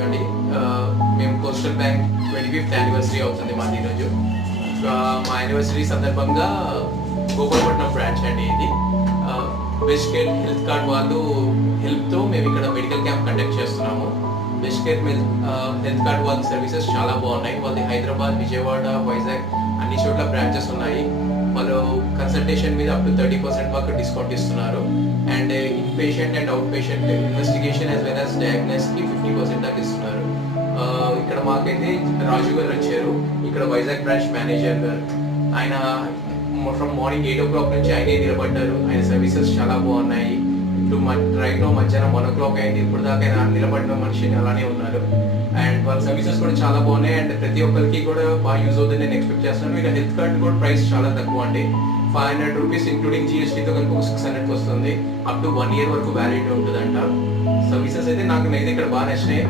అండి మేము coastal bank 25th anniversary అవుతుంది మాది ఈరోజు. మా యానివర్సరీ సందర్భంగా గోపాలపట్నం బ్రాంచ్ అండి ఇది. బెస్ట్ కేర్ హెల్త్ కార్డ్ వాళ్ళు హెల్ప్తో మేము ఇక్కడ మెడికల్ క్యాంప్ కండక్ట్ చేస్తున్నాము. బెస్ట్ కేర్ హెల్త్ కార్డ్ వాళ్ళ సర్వీసెస్ చాలా బాగున్నాయి. వాళ్ళది హైదరాబాద్, విజయవాడ, వైజాగ్ అన్ని చోట్ల బ్రాంచెస్ ఉన్నాయి. వాళ్ళు కన్సల్టేషన్ మీద అప్ టు 30% వరకు డిస్కౌంట్ ఇస్తున్నారు. And in patient and out patient investigation as well as డయాగ్నోస్కి 50% దాకా ఇస్తున్నారు. ఇక్కడ మాకైతే రాజు గారు వచ్చారు, ఇక్కడ వైజాగ్ బ్రాంచ్ మేనేజర్ గారు. ఆయన ఫ్రమ్ మార్నింగ్ 8 o'clock నుంచి ఆయనే నిలబడ్డారు. ఆయన సర్వీసెస్ చాలా బాగున్నాయి. ఇప్పుడు రైట్ నో మధ్యాహ్నం 1 o'clock అయింది, ఇప్పుడు దాకా ఆయన నిలబడిన మనిషి అలానే ఉన్నారు. అండ్ వాళ్ళ సర్వీసెస్ కూడా చాలా బాగున్నాయి. అండ్ ప్రతి ఒక్కరికి కూడా బాగా యూజ్ అవుతుంది నేను ఎక్స్పెక్ట్ చేస్తున్నాను. ఇక్కడ హెల్త్ కార్డ్ కూడా ప్రైస్ చాలా తక్కువ అండి. 500 రూపీస్ ఇంక్లూడింగ్ జిఎస్టీతో కనుక 600 వస్తుంది. అప్ టు 1 year వరకు వ్యాలిడిటీ ఉంటుందంట. సర్వీసెస్ అయితే నాకు ఇక్కడ బాగా నచ్చినాయి.